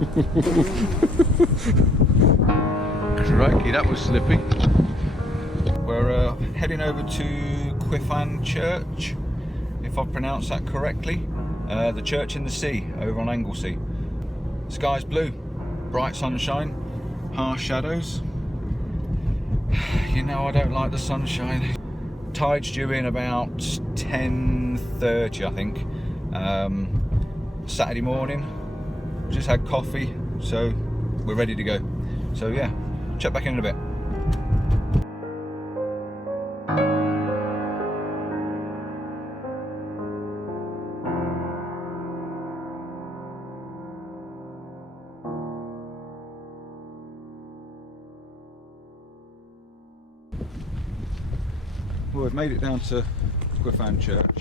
Crikey, that was slippy. We're heading over to Cwyfan Church, if I've pronounced that correctly. The church in the sea over on Anglesey. Sky's blue, bright sunshine, harsh shadows. You know I don't like the sunshine. Tide's due in about 10:30, I think. Saturday morning. Just had coffee, so we're ready to go. So yeah, check back in a bit. Well, we've made it down to Cwyfan Church.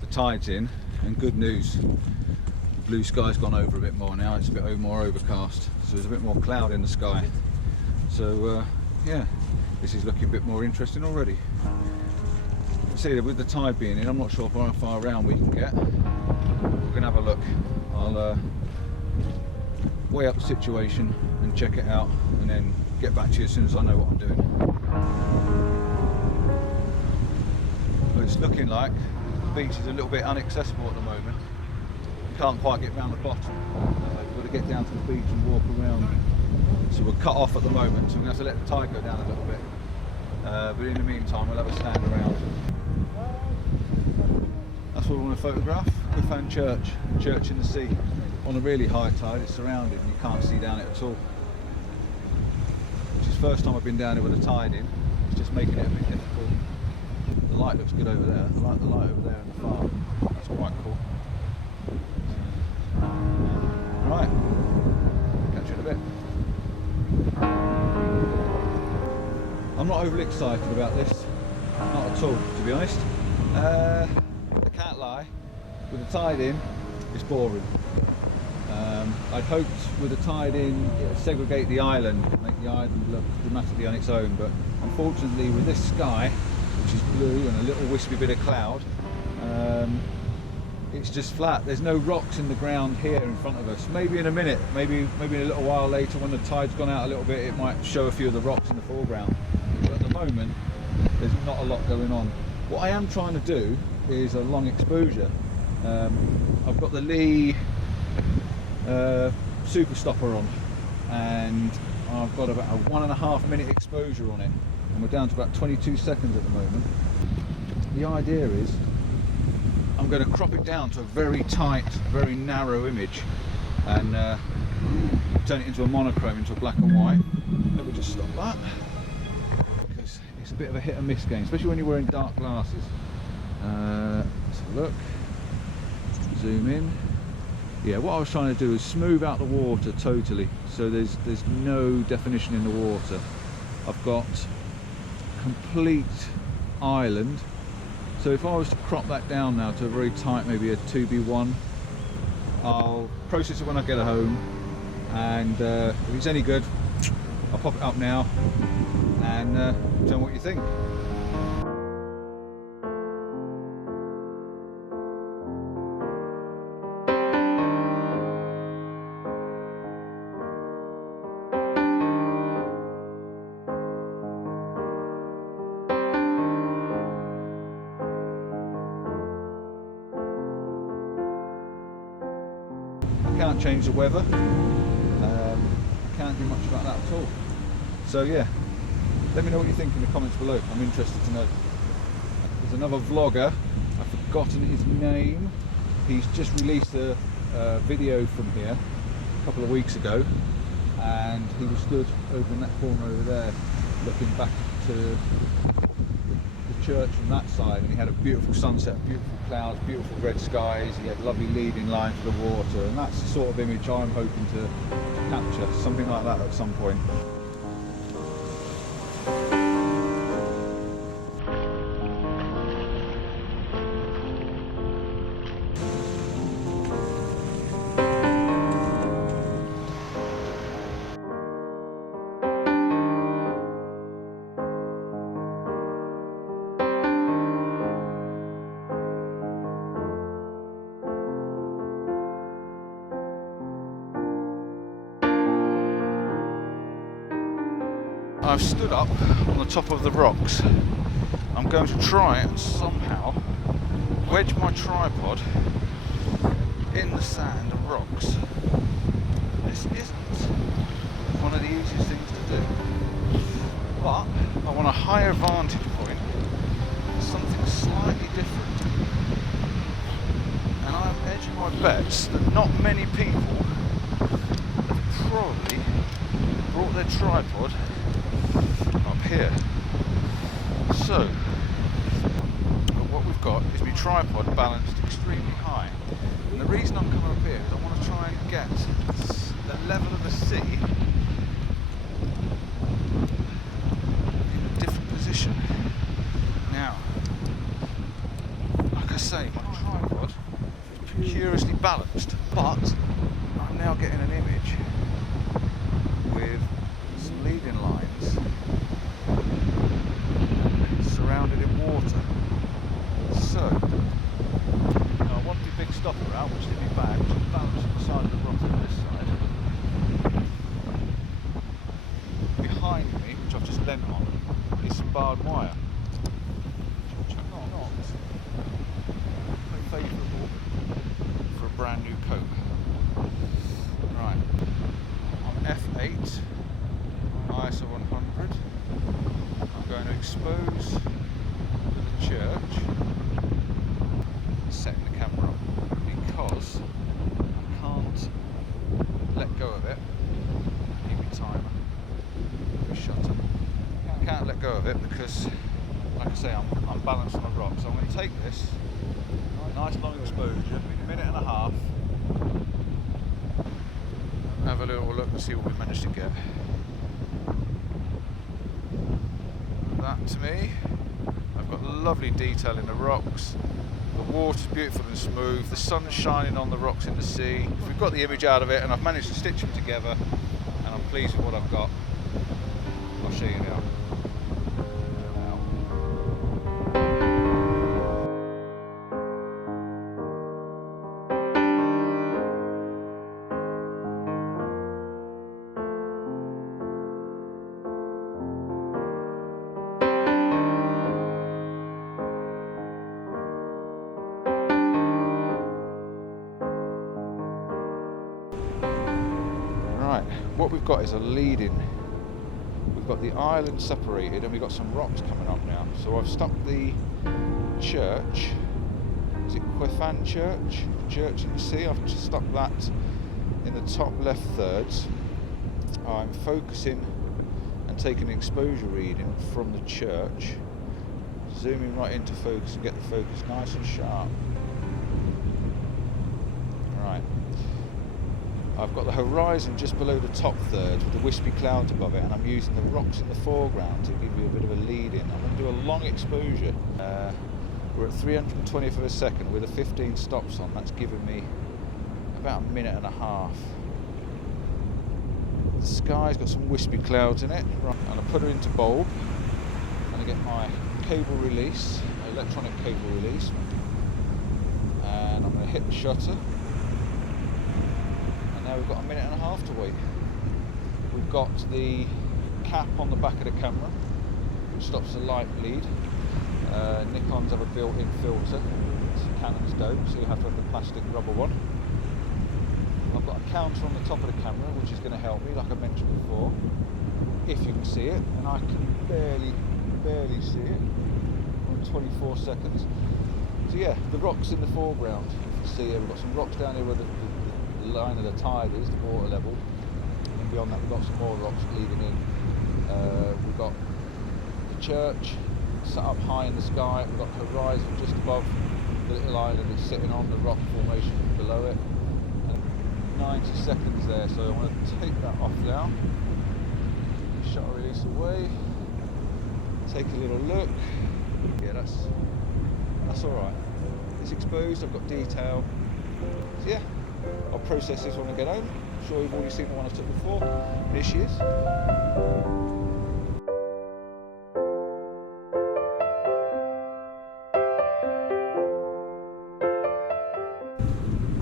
The tide's in, and good news. The blue sky's gone over a bit more now. It's a bit more overcast, so there's a bit more cloud in the sky. So yeah, this is looking a bit more interesting already. See, with the tide being in, I'm not sure how far around we can get. We're gonna have a look. I'll weigh up the situation and check it out, and then get back to you as soon as I know what I'm doing. But it's looking like the beach is a little bit inaccessible at the moment. You can't quite get round the bottom. You've got to get down to the beach and walk around. So we're cut off at the moment, so we're going to have to let the tide go down a little bit. But in the meantime, we'll have a stand around. That's what we want to photograph. Cwyfan Church, church in the sea. On a really high tide, it's surrounded and you can't see down it at all. Which is the first time I've been down here with a tide in. It's just making it a bit difficult. The light looks good over there. I like the light over there in the far. That's quite cool. Right, catch you in a bit. I'm not overly excited about this. Not at all, to be honest. I can't lie. With the tide in, it's boring. I'd hoped with the tide in, it would segregate the island, make the island look dramatically on its own, but unfortunately with this sky, which is blue and a little wispy bit of cloud, it's just flat. There's no rocks in the ground here in front of us. Maybe in a minute, maybe in a little while later when the tide's gone out a little bit, it might show a few of the rocks in the foreground. But at the moment, there's not a lot going on. What I am trying to do is a long exposure. I've got the Lee super stopper on, and I've got about a 1.5 minute exposure on it, and we're down to about 22 seconds at the moment. The idea is I'm going to crop it down to a very tight, very narrow image, and turn it into a monochrome, into a black and white. Let me just stop that, because it's a bit of a hit and miss game, especially when you're wearing dark glasses. Let's have a look. Zoom in. Yeah, what I was trying to do is smooth out the water totally, so there's no definition in the water. I've got complete island. So if I was to crop that down now to a very tight, maybe a 2:1, I'll process it when I get home, and if it's any good, I'll pop it up now and tell me what you think. Can't change the weather. I can't do much about that at all. So yeah, let me know what you think in the comments below. I'm interested to know. There's another vlogger, I've forgotten his name. He's just released a video from here a couple of weeks ago, and he was stood over in that corner over there looking back to the church from that side, and he had a beautiful sunset, beautiful clouds, beautiful red skies. He had lovely leading lines to the water, and that's the sort of image I'm hoping to capture, something like that at some point. I've stood up on the top of the rocks. I'm going to try and somehow wedge my tripod in the sand and rocks. This isn't one of the easiest things to do, but I want a higher vantage point, something slightly different, and I'm edging my bets that not many people have probably brought their tripod up here. So what we've got is my tripod balanced extremely high, and the reason I'm coming up here is I want to try and get the level of the sea in a different position. Now, like I say, my tripod is curiously balanced, but I'm now getting an image with some leading lines surrounded in water. So, I want the big stopper out, which is in my bag, which is balanced on the side of the rock on this side. Behind me, which I've just leant on, is some barbed wire, which are not favourable for a brand new coat. Right, on f8, ISO 100, I'm going to expose the church, setting the camera up, because I can't let go of it. I need my timer, my shutter. I can't let go of it because, like I say, I'm balanced on a rock. So I'm going to take this, nice long exposure, a minute and a half, have a little look and see what we managed to get. That to me, I've got lovely detail in the rocks. The water's beautiful and smooth, the sun's shining on the rocks in the sea. We've got the image out of it and I've managed to stitch them together, and I'm pleased with what I've got. I'll show you now. What we've got is a lead-in. We've got the island separated and we've got some rocks coming up now. So I've stuck the church, is it Cwyfan Church? Church in the sea. I've just stuck that in the top left thirds. I'm focusing and taking an exposure reading from the church, zooming right into focus and get the focus nice and sharp. Right. I've got the horizon just below the top third with the wispy clouds above it, and I'm using the rocks in the foreground to give you a bit of a lead in. I'm going to do a long exposure. We're at 320th of a second with a 15 stops on. That's giving me about a minute and a half. The sky's got some wispy clouds in it. Right. And I put her into bulb. I'm going to get my cable release, my electronic cable release, and I'm going to hit the shutter. Now we've got a minute and a half to wait. We've got the cap on the back of the camera, which stops the light bleed. Nikon's have a built-in filter. Canons don't, so you have to have the plastic rubber one. I've got a counter on the top of the camera, which is going to help me, like I mentioned before, if you can see it, and I can barely see it on 24 seconds. So yeah, the rocks in the foreground. You can see here, we've got some rocks down here where the line of the tide is, the water level, and beyond that we've got some more rocks leading in. We've got the church set up high in the sky, we've got the horizon just above the little island it's sitting on, the rock formation below it, and 90 seconds there, so I want to take that off now, shutter release away, take a little look. Yeah, that's alright, it's exposed, I've got detail, so yeah, I'll process this when I get home. I'm sure you've already seen the one I took before. Here she is.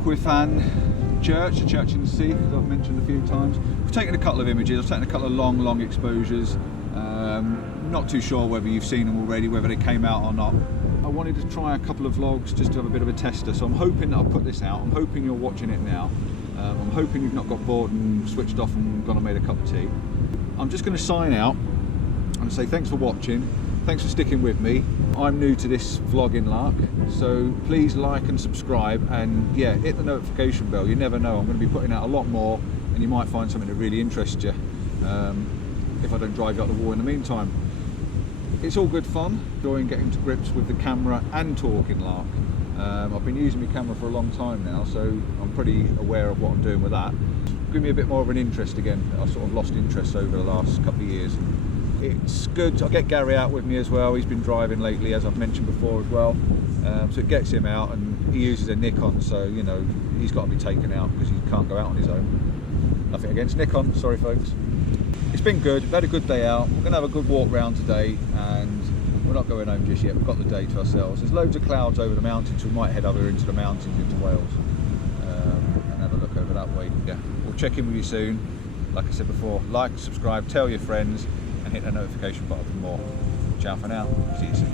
Cwyfan Church, a church in the sea, as I've mentioned a few times. I've taken a couple of images, I've taken a couple of long exposures. Not too sure whether you've seen them already, whether they came out or not. I wanted to try a couple of vlogs just to have a bit of a tester, so I'm hoping that I'll put this out. I'm hoping you're watching it now. I'm hoping you've not got bored and switched off and gone and made a cup of tea. I'm just going to sign out and say thanks for watching. Thanks for sticking with me. I'm new to this vlogging lark, so please like and subscribe, and yeah, hit the notification bell. You never know, I'm going to be putting out a lot more, and you might find something that really interests you if I don't drive you up the wall in the meantime. It's all good fun, enjoying getting to grips with the camera and talking lark. I've been using my camera for a long time now, so I'm pretty aware of what I'm doing with that. Give me a bit more of an interest again. I've sort of lost interest over the last couple of years. It's good. I get Gary out with me as well. He's been driving lately, as I've mentioned before as well. So it gets him out, and he uses a Nikon, so you know he's got to be taken out because he can't go out on his own. Nothing against Nikon, sorry folks. It's been good. We've had a good day out. We're going to have a good walk round today, and we're not going home just yet. We've got the day to ourselves. There's loads of clouds over the mountains. We might head over into the mountains, into Wales, and have a look over that way. Yeah, we'll check in with you soon. Like I said before, like, subscribe, tell your friends, and hit the notification button for more. Ciao for now. See you soon.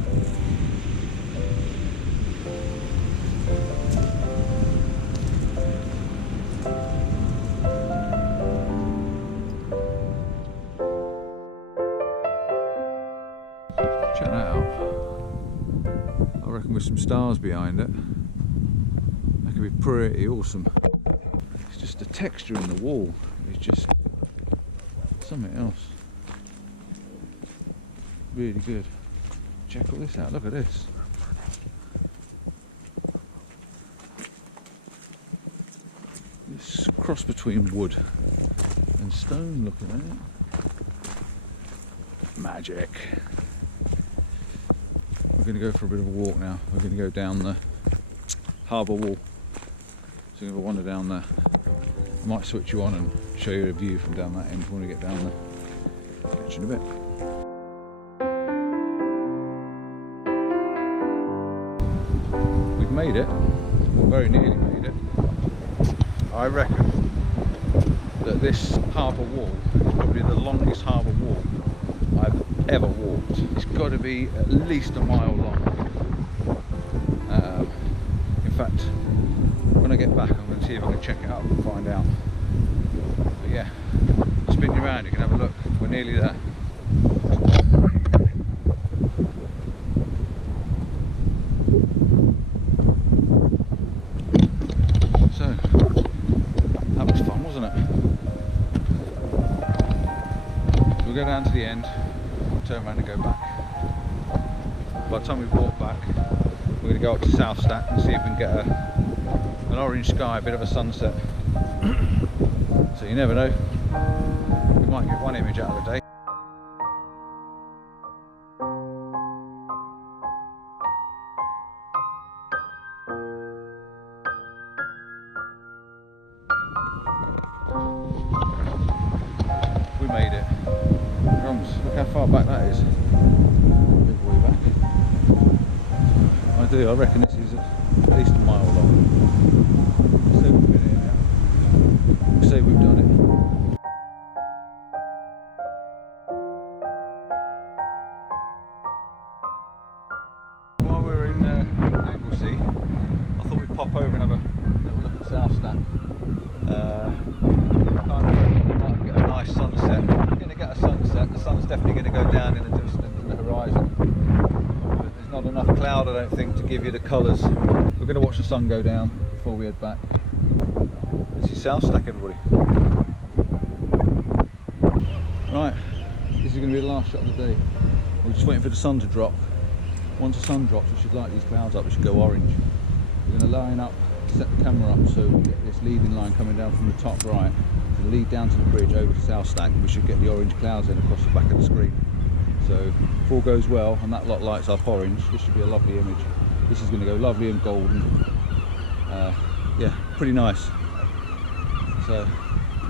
Check that out. I reckon with some stars behind it, that could be pretty awesome. It's just the texture in the wall. It's just something else. Really good. Check all this out. Look at this. It's a cross between wood and stone, looking at it. Magic. We're going to go for a bit of a walk now. We're going to go down the harbour wall. So we're going to wander down there. I might switch you on and show you a view from down that end when we get down there. Catch you in a bit. We've made it. Well, very nearly made it. I reckon that this harbour wall is probably the longest harbour wall I've ever walked. It's got to be at least a mile long. In fact, when I get back, I'm going to see if I can check it out and find out. But yeah, spin you around, you can have a look. We're nearly there. So, that was fun, wasn't it? So we'll go down to the end, turn around and go back. By the time we walk back, we're going to go up to South Stack and see if we can get an orange sky, a bit of a sunset. So you never know, we might get one image out of the day. We made it. Crumbs, look how far back that is. Big way back. I reckon this is at least a mile long. So we've been here now. We'll say we've done it. While we were in Anglesey, I thought we'd pop over and have a little look at South Stack. Might get a nice sunset. We're going to get a sunset. The sun's definitely going to go down in the distance in the horizon. But there's not enough cloud, I don't think, to give you the colours. We're going to watch the sun go down before we head back. This is South Stack, everybody. Right, this is going to be the last shot of the day. We're just waiting for the sun to drop. Once the sun drops, we should light these clouds up, we should go orange. We're going to line up, set the camera up so we get this leading line coming down from the top right to lead down to the bridge over to South Stack, and we should get the orange clouds then across the back of the screen. So if all goes well and that lot lights up orange, this should be a lovely image. This is going to go lovely and golden. Yeah, pretty nice. So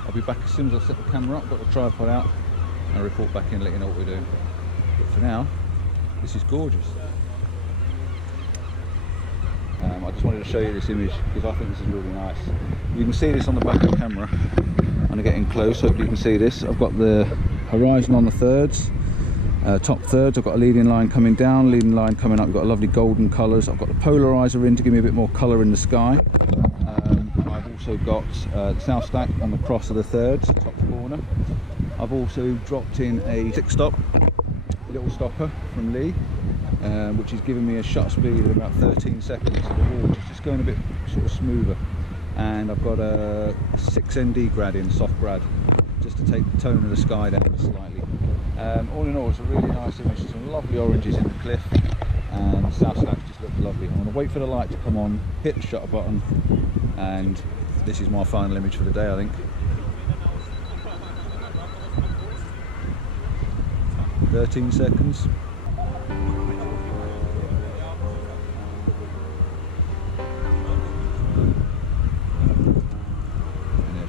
I'll be back as soon as I set the camera up, got the tripod out, and I'll report back in, let you know what we're doing. But for now, this is gorgeous. I just wanted to show you this image because I think this is really nice. You can see this on the back of the camera. I'm getting close, hopefully you can see this. I've got the horizon on the thirds, top thirds. I've got a leading line coming down, leading line coming up. We've got a lovely golden colours. I've got the polarizer in to give me a bit more colour in the sky. I've also got the South Stack on the cross of the thirds, top corner. I've also dropped in a 6-stop little stopper from Lee, which is giving me a shutter speed of about 13 seconds. So the water's just going a bit sort of smoother. And I've got a 6ND grad in, soft grad, just to take the tone of the sky down slightly. All in all, it's a really nice image. Some lovely oranges in the cliff, and the South Stack just looks lovely. I'm going to wait for the light to come on, hit the shutter button, and this is my final image for the day, I think. 13 seconds.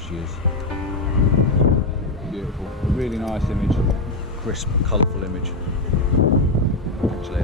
She is beautiful, a really nice image, crisp, colourful image. Actually,